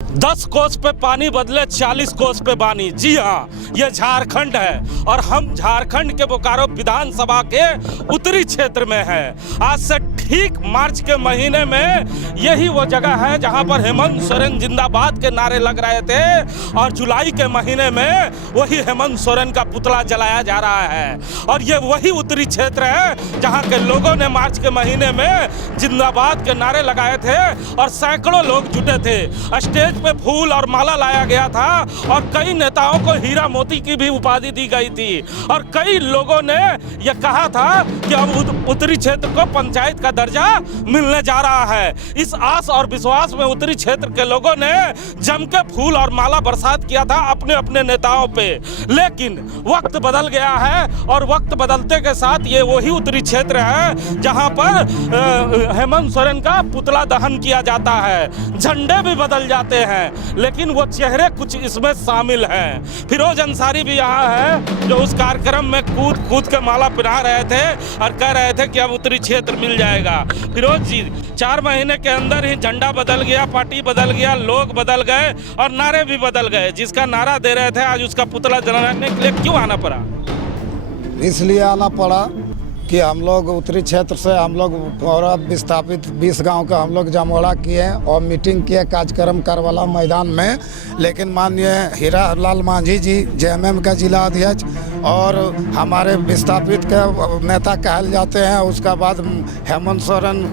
10 कोस पे पानी बदले 40 कोस पे बानी। जी हाँ, ये झारखंड है और हम झारखंड के बोकारो विधानसभा के उत्तरी क्षेत्र में है। आज से ठीक मार्च के महीने में यही वो जगह है जहां पर हेमंत सोरेन जिंदाबाद के नारे लग रहे थे और जुलाई के महीने में वही हेमंत सोरेन का पुतला जलाया जा रहा है। और ये वही उत्तरी क्षेत्र है जहां के लोगों ने मार्च के महीने में जिंदाबाद के नारे लगाए थे और सैकड़ों लोग जुटे थे। स्टेज पे फूल और माला लाया गया था और कई नेताओं को हीरा मोती की भी उपाधि दी गई थी और कई लोगों ने यह कहा था कि अब उत्तरी क्षेत्र को पंचायत का दर्जा मिलने जा रहा है। इस आस और विश्वास में उत्तरी क्षेत्र के लोगों ने जम के फूल और माला बरसात किया था अपने अपने नेताओं पे। लेकिन वक्त बदल गया है और वक्त बदलते के साथ ये वही उत्तरी क्षेत्र है जहां पर हेमंत सोरेन का पुतला दहन किया जाता है। झंडे भी बदल जाते हैं लेकिन वो चेहरे कुछ इसमें शामिल हैं। फिरोज अंसारी भी यहाँ है जो उस कार्यक्रम में कूद कूद के माला पहना रहे थे और कह रहे थे कि अब उत्तरी क्षेत्र मिल जाएगा। फिरोज जी, 4 महीने के अंदर ही झंडा बदल गया, पार्टी बदल गया, लोग बदल गए और नारे भी बदल गए। जिसका नारा दे रहे थे आज उसका पुतला जलाने के लिए क्यों आना पड़ा? इसलिए आना पड़ा कि हम लोग उत्तरी क्षेत्र से हम लोग पूरा विस्थापित 20 गांव का हम लोग जमोड़ा किए और मीटिंग किए कार्यक्रम करवाला मैदान में। लेकिन माननीय हीरा लाल मांझी जी जेएमएम का जिला अध्यक्ष और हमारे विस्थापित के नेता कहल जाते हैं, उसका बाद हेमंत सोरेन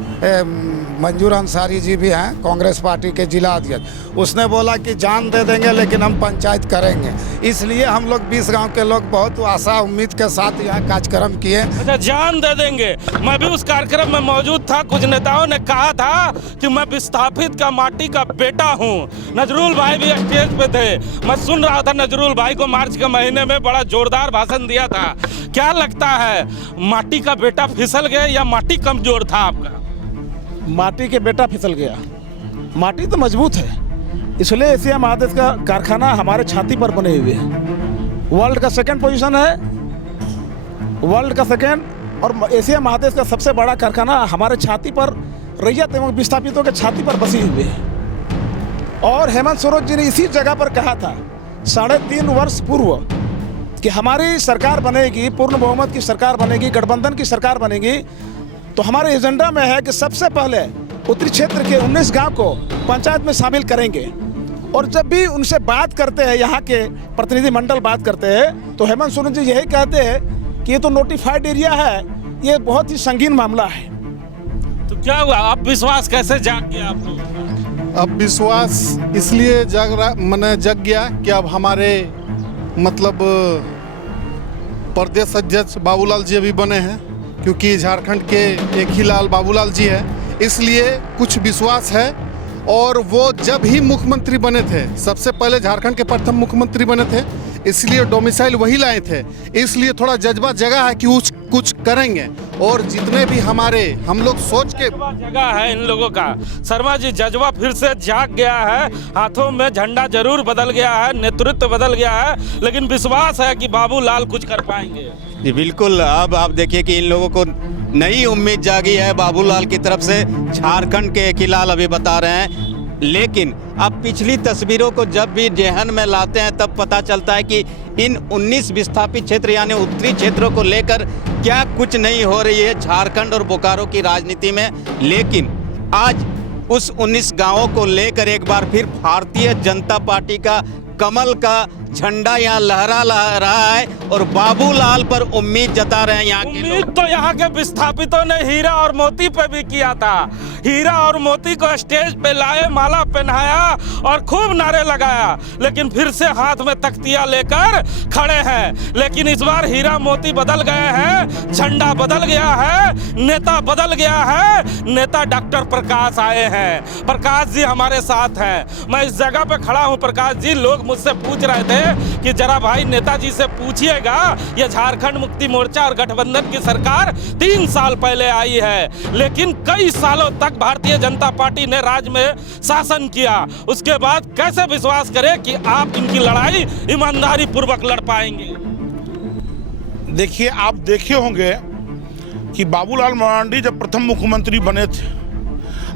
मंजूर अंसारी जी भी हैं कांग्रेस पार्टी के जिला अध्यक्ष। उसने बोला कि जान दे देंगे लेकिन हम पंचायत करेंगे। इसलिए हम लोग 20 गांव के लोग बहुत आशा उम्मीद के साथ यहाँ कार्यक्रम किए। अच्छा, जान दे देंगे। मैं भी उस कार्यक्रम में मौजूद था। कुछ नेताओं ने कहा था कि मैं विस्थापित का माटी का बेटा हूँ। नजरुल भाई भी स्टेज पे थे। मैं सुन रहा था नजरुल भाई को मार्च के महीने में बड़ा जोरदार भाषण दिया था। क्या लगता है, माटी का बेटा फिसल गया या माटी कमजोर था आपका? माटी के बेटा फिसल गया। माटी तो मजबूत है, इसलिए एशिया महादेश का कारखाना हमारे छाती पर बने हुए है। वर्ल्ड का 2nd पोजीशन है, वर्ल्ड का 2nd और एशिया महादेश का सबसे बड़ा कारखाना हमारे छाती पर रैयत एवं विस्थापितों के छाती पर बसी हुई है। और हेमंत सोरेन जी ने इसी जगह पर कहा था 3.5 वर्ष पूर्व कि हमारी सरकार बनेगी, पूर्ण बहुमत की सरकार बनेगी, गठबंधन की सरकार बनेगी, तो हमारे एजेंडा में है कि सबसे पहले उत्तरी क्षेत्र के 19 गांव को पंचायत में शामिल करेंगे। और जब भी उनसे बात करते हैं, यहाँ के प्रतिनिधिमंडल बात करते हैं, तो हेमंत सोरेन जी यही कहते हैं कि ये तो नोटिफाइड एरिया है, ये बहुत ही संगीन मामला है। तो क्या हुआ, अब विश्वास कैसे जाग गया आप लोगों का? अब विश्वास इसलिए जग गया कि अब हमारे मतलब प्रदेश अध्यक्ष बाबूलाल जी अभी बने हैं, क्योंकि झारखंड के एक ही लाल बाबूलाल जी है, इसलिए कुछ विश्वास है। और वो जब ही मुख्यमंत्री बने थे, सबसे पहले झारखंड के प्रथम मुख्यमंत्री बने थे, इसलिए डोमिसाइल वही लाए थे। इसलिए थोड़ा जज्बा जगह है कि कुछ करेंगे। और जितने भी हम लोग सोच के जगह है इन लोगों का। शर्मा जी, जज्बा फिर से जाग गया है, हाथों में झंडा जरूर बदल गया है, नेतृत्व बदल गया है, लेकिन विश्वास है कि बाबूलाल कुछ कर पाएंगे। जी बिल्कुल। अब आप देखिए कि इन लोगों को नई उम्मीद जागी है बाबूलाल की तरफ से। झारखंड के एक ही लाल अभी बता रहे हैं, लेकिन अब पिछली तस्वीरों को जब भी जेहन में लाते हैं तब पता चलता है कि इन 19 विस्थापित क्षेत्र यानी उत्तरी क्षेत्रों को लेकर क्या कुछ नहीं हो रही है झारखंड और बोकारो की राजनीति में। लेकिन आज उस 19 गांवों को लेकर एक बार फिर भारतीय जनता पार्टी का कमल का झंडा यहाँ लहरा रहा है और बाबूलाल पर उम्मीद जता रहे हैं यहाँ के लोग। उम्मीद तो यहाँ के विस्थापितों ने हीरा और मोती पे भी किया था। हीरा और मोती को स्टेज पे लाए, माला पहनाया और खूब नारे लगाया, लेकिन फिर से हाथ में तख्तियां लेकर खड़े हैं। लेकिन इस बार हीरा मोती बदल गए हैं, झंडा बदल गया है, नेता बदल गया है। नेता डॉक्टर प्रकाश आए हैं। प्रकाश जी हमारे साथ हैं। मैं इस जगह पे खड़ा हूँ प्रकाश जी। लोग मुझसे पूछ रहे थे कि जरा भाई नेताजी से पूछिएगा, ये झारखंड मुक्ति मोर्चा और गठबंधन की सरकार 3 साल पहले आई है, लेकिन कई सालों तक भारतीय जनता पार्टी ने राज्य में शासन किया। उसके बाद कैसे विश्वास करें कि आप इनकी लड़ाई ईमानदारी पूर्वक लड़ पाएंगे? देखिए, आप देखे होंगे कि बाबूलाल मरांडी जब प्रथम मुख्यमंत्री बने थे,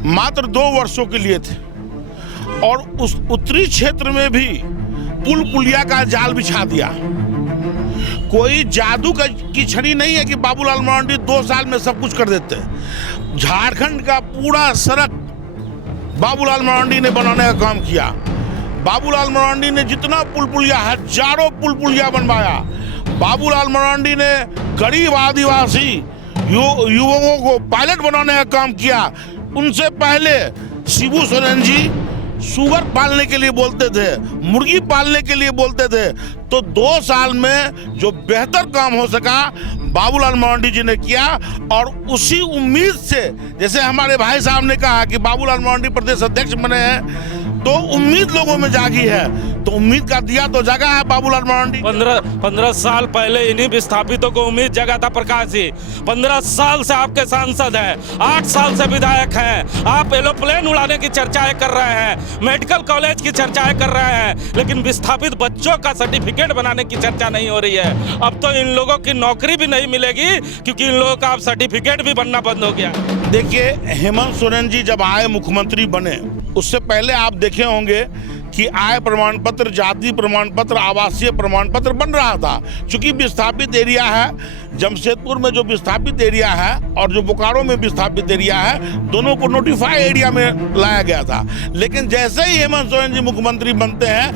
मात्र 2 वर्षों के लिए थे और उस उत्तरी क्षेत्र में भी पुल पुलिया का जाल बिछा दिया। कोई जादू की छड़ी नहीं है कि बाबूलाल मरांडी 2 साल में सब कुछ कर देते। झारखंड का पूरा सड़क बाबूलाल मरांडी ने बनाने का काम किया। बाबूलाल मरांडी ने जितना पुल पुलिया, हजारों पुल पुलिया बनवाया। बाबूलाल मरांडी ने गरीब आदिवासी युवकों को पायलट बनाने का काम किया। उनसे पहले शिबू सोरेन जी सुगर पालने के लिए बोलते थे, मुर्गी पालने के लिए बोलते थे। तो 2 साल में जो बेहतर काम हो सका बाबूलाल मरांडी जी ने किया। और उसी उम्मीद से, जैसे हमारे भाई साहब ने कहा कि बाबूलाल मरांडी प्रदेश अध्यक्ष बने हैं, तो उम्मीद लोगों में जागी है। तो उम्मीद का दिया तो जगा है बाबूलाल मरांडी। 15 साल पहले इन्हीं विस्थापितों को उम्मीद जगा था प्रकाश जी। 15 साल से आपके सांसद हैं, 8 साल से विधायक हैं। आप एरोप्लेन उड़ाने की चर्चाएं कर रहे हैं, मेडिकल कॉलेज की चर्चाएं कर रहे हैं, लेकिन विस्थापित बच्चों का सर्टिफिकेट बनाने की चर्चा नहीं हो रही है। अब तो इन लोगों की नौकरी भी नहीं मिलेगी, क्योंकि इन लोगों का अब सर्टिफिकेट भी बनना बंद हो गया। देखिए, हेमंत सोरेन जी जब आए मुख्यमंत्री बने, उससे पहले आप देखे होंगे कि आय प्रमाण पत्र, जाति प्रमाण पत्र, आवासीय प्रमाण पत्र बन रहा था। चूंकि विस्थापित एरिया है, जमशेदपुर में जो विस्थापित एरिया है और जो बोकारो में विस्थापित एरिया है, दोनों को नोटिफाई एरिया में लाया गया था। लेकिन जैसे ही हेमंत सोरेन जी मुख्यमंत्री बनते हैं,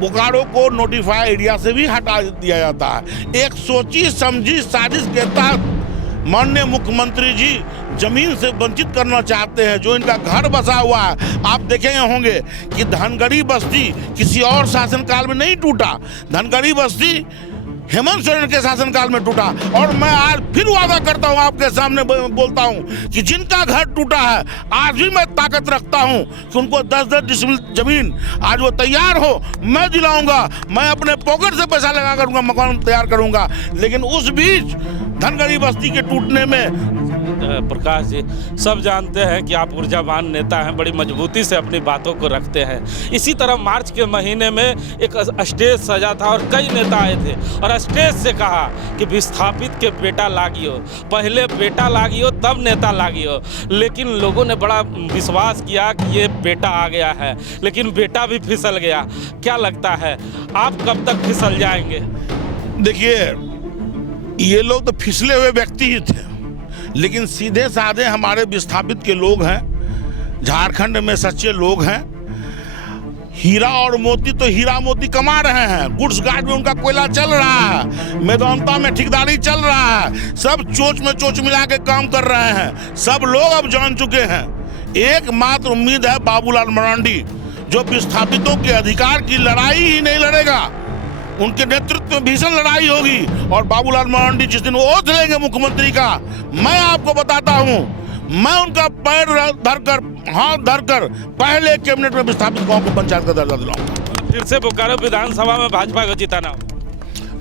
बोकारो को नोटिफाई एरिया से भी हटा दिया जाता है। एक सोची समझी साजिश के तहत माननीय मुख्यमंत्री जी जमीन से वंचित करना चाहते हैं। जो इनका घर बसा हुआ है, आप देखे होंगे कि धनगढ़ी बस्ती किसी और शासनकाल में नहीं टूटा, धनगढ़ी बस्ती हेमंत सोरेन के शासनकाल में टूटा। और मैं आज फिर वादा करता हूं, आपके सामने बोलता हूं कि जिनका घर टूटा है, आज भी मैं ताकत रखता हूं कि उनको 10-10 डिसमिल जमीन आज वो तैयार हो, मैं दिलाऊंगा। मैं अपने पॉकेट से पैसा लगा कर उनका मकान तैयार करूंगा। लेकिन उस बीच धनगढ़ी बस्ती के टूटने में प्रकाश जी, सब जानते हैं कि आप ऊर्जावान नेता हैं, बड़ी मजबूती से अपनी बातों को रखते हैं। इसी तरह मार्च के महीने में एक स्टेज सजा था और कई नेता आए थे और स्टेज से कहा कि विस्थापित के बेटा लागियो, पहले बेटा लागियो तब नेता लागियो। लेकिन लोगों ने बड़ा विश्वास किया कि ये बेटा आ गया है, लेकिन बेटा भी फिसल गया। क्या लगता है, आप कब तक फिसल जाएंगे? देखिए, ये लोग तो फिसले हुए व्यक्ति ही थे, लेकिन सीधे साधे हमारे विस्थापित के लोग हैं, झारखंड में सच्चे लोग हैं। हीरा और मोती तो हीरा मोती कमा रहे हैं, गुड्स गार्ड में उनका कोयला चल रहा है, मेदांता में ठेकेदारी चल रहा है, सब चोच में चोच मिला के काम कर रहे हैं। सब लोग अब जान चुके हैं। एकमात्र उम्मीद है बाबूलाल मरांडी, जो विस्थापितों के अधिकार की लड़ाई ही नहीं लड़ेगा, उनके नेतृत्व में भीषण लड़ाई होगी। और बाबूलाल मरांडी जिस दिन ओथ लेंगे मुख्यमंत्री का, मैं आपको बताता हूं, मैं उनका पैर धरकर, हाथ धरकर पहले कैबिनेट में विस्थापित गांव को पंचायत का दर्जा दिलाऊंगा। फिर से बोकारो विधानसभा में भाजपा को जिताना।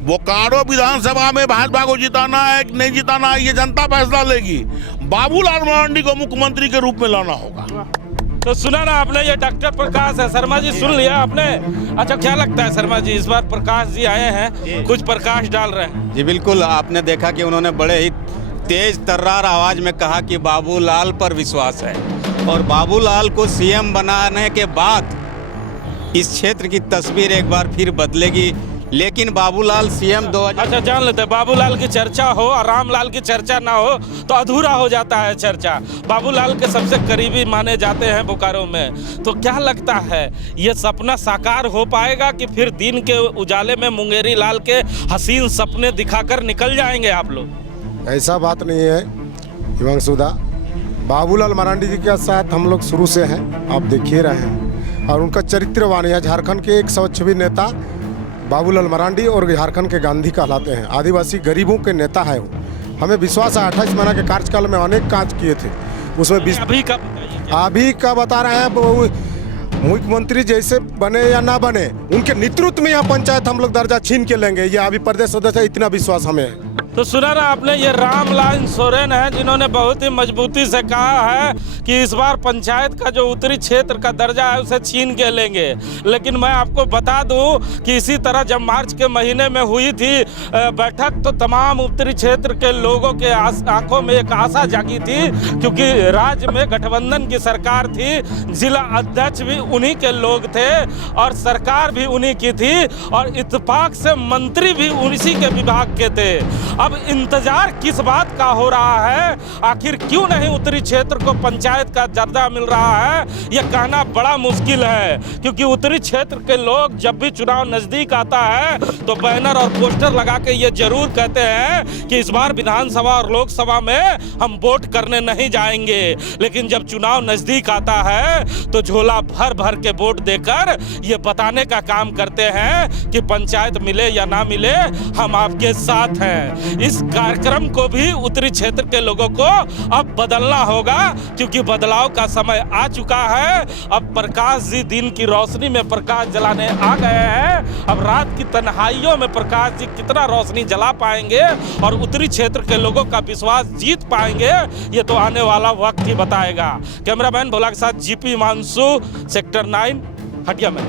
बोकारो विधानसभा में भाजपा को जिताना है कि नहीं जिताना है, ये जनता फैसला लेगी। बाबूलाल मरांडी को मुख्यमंत्री के रूप में लाना होगा। तो सुना ना आपने, ये डॉक्टर प्रकाश है। शर्मा जी, सुन लिया आपने? अच्छा, क्या लगता है शर्मा जी, इस बार प्रकाश जी आए हैं, कुछ प्रकाश डाल रहे हैं? जी बिल्कुल, आपने देखा कि उन्होंने बड़े ही तेज तर्रार आवाज में कहा कि बाबूलाल पर विश्वास है। और बाबूलाल को सीएम बनाने के बाद इस क्षेत्र की तस्वीर एक बार फिर बदलेगी। लेकिन बाबूलाल सीएम 2000। अच्छा, जान लेते हैं, बाबूलाल की चर्चा हो और रामलाल की चर्चा ना हो तो अधूरा हो जाता है चर्चा। बाबूलाल के सबसे करीबी माने जाते हैं बोकारो में। तो क्या लगता है, ये सपना साकार हो पाएगा कि फिर दिन के उजाले में मुंगेरी लाल के हसीन सपने दिखाकर निकल जाएंगे आप लोग? ऐसा बात नहीं है हिमांशुदा, बाबूलाल मरांडी जी के साथ हम लोग शुरू से हैं, आप देख ही रहे हैं। और उनका चरित्रवान है, झारखंड के एक स्वच्छवी नेता बाबूलाल मरांडी और झारखंड के गांधी कहलाते हैं। आदिवासी गरीबों के नेता है वो। हमें विश्वास है 28 महीना के कार्यकाल में अनेक कार्य किए थे, उसमें अभी का बता रहे हैं। मुख्यमंत्री जैसे बने या ना बने, उनके नेतृत्व में यहाँ पंचायत हम लोग दर्जा छीन के लेंगे, ये अभी प्रदेश सदस्य है, इतना विश्वास हमें है। तो सुना ना आपने, ये रामलाल सोरेन है जिन्होंने बहुत ही मजबूती से कहा है कि इस बार पंचायत का जो उत्तरी क्षेत्र का दर्जा है उसे छीन के लेंगे। लेकिन मैं आपको बता दूं कि इसी तरह जब मार्च के महीने में हुई थी बैठक, तो तमाम उत्तरी क्षेत्र के लोगों के आंखों में एक आशा जागी थी, क्योंकि राज्य में गठबंधन की सरकार थी, जिला अध्यक्ष भी उन्हीं के लोग थे और सरकार भी उन्हीं की थी और इत्तेफाक से मंत्री भी उसी के विभाग के थे। अब इंतजार किस बात का हो रहा है? आखिर क्यों नहीं उत्तरी क्षेत्र को पंचायत का दर्जा मिल रहा है, यह कहना बड़ा मुश्किल है, क्योंकि उत्तरी क्षेत्र के लोग जब भी चुनाव नजदीक आता है तो बैनर और पोस्टर लगा के ये जरूर कहते हैं कि इस बार विधानसभा और लोकसभा में हम वोट करने नहीं जाएंगे। लेकिन जब चुनाव नजदीक आता है तो झोला भर भर के वोट देकर ये बताने का काम करते हैं कि पंचायत मिले या ना मिले, हम आपके साथ हैं। इस कार्यक्रम को भी उत्तरी क्षेत्र के लोगों को अब बदलना होगा, क्योंकि बदलाव का समय आ चुका है। अब प्रकाश जी दिन की रोशनी में प्रकाश जलाने आ गए हैं। अब रात की तन्हाइयों में प्रकाश जी कितना रोशनी जला पाएंगे और उत्तरी क्षेत्र के लोगों का विश्वास जीत पाएंगे, ये तो आने वाला वक्त ही बताएगा। कैमरामैन भोला के साथ जीपी हिमांशु, सेक्टर 9, हटिया में।